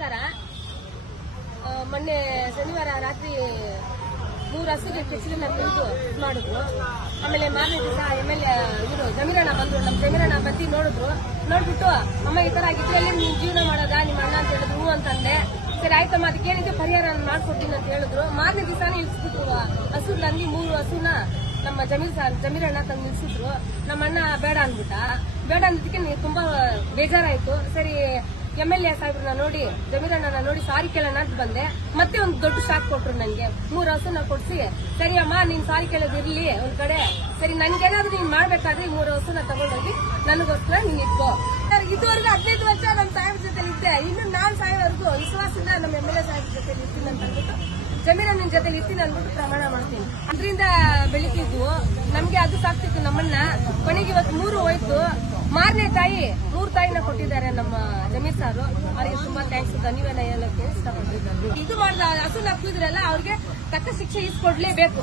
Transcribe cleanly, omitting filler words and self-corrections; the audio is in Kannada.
ನಮಸ್ಕಾರ. ಮೊನ್ನೆ ಶನಿವಾರ ರಾತ್ರಿ 3 ಹಸುಗೆ ಕೆಚ್ಚಲನ್ನ ತೆಗೆದು ಮಾಡಿದ್ರು. ಆಮೇಲೆ ಮಾರನೇ ದಿವಸ MLA ಇವರು ಜಮೀರಣ್ಣ ಬಂದ್ರು. ನಮ್ಮ ಜಮೀರಣ್ಣ ಬಂದು ನೋಡ್ಬಿಟ್ಟು ಅಮ್ಮ ಈ ತರ ಆಗಿದ್ರಲ್ಲಿ ನೀನ್ ಜೀವನ ಮಾಡೋದಾ ನಿಮ್ಮ ಅಣ್ಣ ಅಂತ ಹೇಳಿದ್ರು. ಅಂತಂದೆ. ಸರಿ ಆಯ್ತಮ್ಮ, ಅದಕ್ಕೇನಿದೆ ಪರಿಹಾರ ಮಾಡ್ಕೊಡ್ತೀನಿ ಅಂತ ಹೇಳಿದ್ರು. ಮಾರನೇ ದಿವಸನೇ ಇಳಿಸ್ಬಿಟ್ರು ಹಸುಗಳಲ್ಲಿ 3 ಹಸುನ ನಮ್ಮ ಜಮೀರಣ್ಣ ತಂದು ನಿಲ್ಸಿದ್ರು. ನಮ್ಮ ಅಣ್ಣ ಬೇಡ ಅಂದ್ಬಿಟ್ಟ. ಬೇಡ ಅನ್ನೋದಕ್ಕೆ ತುಂಬಾ ಬೇಜಾರಾಯ್ತು. ಸರಿ MLA ಸಾಹೇಬ್ರನ್ನ ನೋಡಿ, ಜಮೀರಣ್ಣನ ನೋಡಿ ಸಾರಿ ಕೇಳೋಣ ಅಂತ ಬಂದೆ. ಮತ್ತೆ ಒಂದು ದೊಡ್ಡ ಶಾಕ್ ಕೊಟ್ರು ನನ್ಗೆ. 3 ಹಸುನ ಕೊಡ್ಸಿ, ಸರಿ ಅಮ್ಮ ನೀನ್ ಸಾರಿ ಕೇಳೋದಿರ್ಲಿ ಒಂದ್ ಕಡೆ, ಸರಿ ನನ್ಗೇನಾದ್ರು ನೀನ್ ಮಾಡ್ಬೇಕಾದ್ರೆ 3 ಹಸುನ ತಗೊಂಡೋಗಿ ನನಗೋಸ್ಕರ ನೀನ್ ಇಟ್ಕೋ. ಇದುವರೆಗೂ 15 ವರ್ಷ ನಮ್ಮ ಸಾಹೇಬ್ರ ಜೊತೆ ಇದ್ದೆ. ಇನ್ನು ನಾನ್ ಸಾಯೋವರೆಗೂ ವಿಶ್ವಾಸದಿಂದ ನಮ್ಮ MLA ಸಾಹೇಬ್ರ ಜೊತೆ ಇರ್ತೀನಿ ಅಂತ ಅಂದ್ಬಿಟ್ಟು, ಜಮೀರಣ್ಣನ ಜೊತೆ ಇರ್ತೀನಿ ಅಂದ್ಬಿಟ್ಟು ಪ್ರಮಾಣ ಮಾಡ್ತೀನಿ. ಅದರಿಂದ ಬೆಳಿತಿದ್ವು. ನಮ್ಗೆ ಅದು ಸಾಕ್ತಿತ್ತು ನಮ್ಮನ್ನ. ಕೊನೆಗೆ ಇವತ್ತು 3 ಹೋಯ್ತು. ಮಾರನೇ ತಾಯಿ 3 ತಾಯಿನ ಕೊಟ್ಟಿದ್ದಾರೆ ನಮ್ಮ ಜಮೀರ್ ಸಾರು. ಅವರಿಗೆ ತುಂಬಾ ಥ್ಯಾಂಕ್ಸ್, ಧನ್ಯವಾದ ಹೇಳಕ್ಕೆ ಇಷ್ಟಪಡ್ತಿದ್ದಾರೆ. ಇದು ಮಾಡಿದ ಹಸುನ ಹಾಕಿದ್ರಲ್ಲ ಅವ್ರಿಗೆ ತಕ್ಕ ಶಿಕ್ಷೆ ಇಸ್ಕೊಡ್ಲೇಬೇಕು.